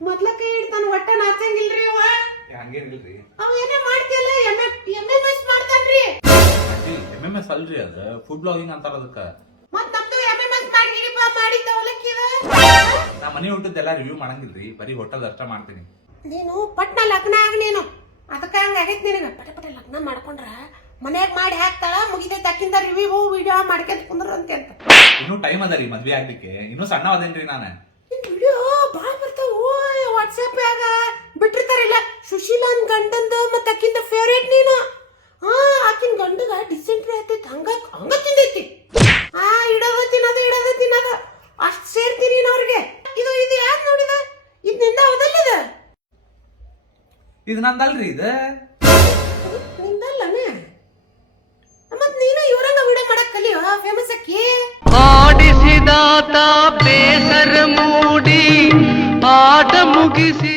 ಮೊದ್ಲ ಕೈ ಇಡ್ತಾನ ಒಟ್ಟ ನಾಚಂಗಿಲ್ರಿ ಅವ ಹಂಗೇನಿಲ್ರಿ ಅವ ಏನೇ ಮಾಡ್ತಿಯಲ್ಲ MMS ಮಾಡ್ತಾನ್ರಿ MMS ಅಲ್ರಿ ಅದ ಫುಡ್ ಬ್ಲಾಗಿಂಗ್ ಅಂತಾರ ಅದಕ್ಕ ಮತ್ ನಮ್ದು MMS ಮಾಡಿ ಹಿಡಿಪ ಮಾಡಿದ್ದ ಅವಲಕ್ಕಿದ ನಾ ಮನೆ ಊಟದ್ದೆಲ್ಲ ರಿವ್ಯೂ ಮಾಡಂಗಿಲ್ರಿ ಬರೀ ಹೋಟೆಲ್ ಅಷ್ಟ ಮಾಡ್ತೀನಿ ನೀನು ಪಟ್ನ ಲಗ್ನ ಆಗ ನೀನು ಅದಕ್ಕ ಹಂಗ ಆಗೈತಿ ನಿನಗ ಪಟ ಲಗ್ನ ಮಾಡ್ಕೊಂಡ್ರ ಮನ್ಯಾಗ ಮಾಡಿ ಹಾಕ್ತಾಳ ಮುಗಿದೈತಿ ಅಕ್ಕಿಂದ ರಿವ್ಯೂ ವಿಡಿಯೋ ಮಾಡ್ಕೊಂತ ಕುಂದ್ರ ಅಂತ ಇನ್ನೂ ಟೈಮ್ ಅದ ರೀ ಮದ್ವೆ ಆಗ್ಲಿಕ್ಕೆ ಇನ್ನೂ ಸಣ್ಣ ಅದೇನ್ರಿ ನಾನು ವಿಡಿಯೋ ಬಾಳ್ ಬರ್ತಾವ ವಾಟ್ಸ್ಆಪ್ ಯಾಗ ಬಿಟ್ಟಿರ್ತಾರಿಲ್ಲ ಸುಶೀಲನ್ ಗಂಡಂದು ಮತ್ತ ಅಕ್ಕಿಂದ ಫೇವ್ರೇಟ್ ನೀನು ಆಕಿನ ಗಂಡಗ ಡಿಸೆಂಟ್ರಿ ಆಯ್ತೈತಿ ಹಂಗ ತಿಂದೈತಿ ಇಡೋದು ತಿನ್ನೋದು ಅಷ್ಟ್ ಸೇರ್ತೀನಿ ಅವ್ರಿಗೆ ಇದು ಯಾರು ನೋಡಿದ ಇದು ನಿಂದ ಹೌದಲ್ಲಿದ ಇದು ನಂದಲ್ರಿ ಇದು ನಿಂದಲ್ಲನೆ ಮತ್ ನೀನು ಇವ್ರಂಗ ವಿಡಿಯೋ ಮಾಡಕ್ ಕಲಿಯೋ ಫೇಮಸ್ ಅಕ್ಕಿ ಆಡಿಸಿದಾತ ಬೇಸರ ಮೂಡಿ ಆಟ ಮುಗಿಸಿ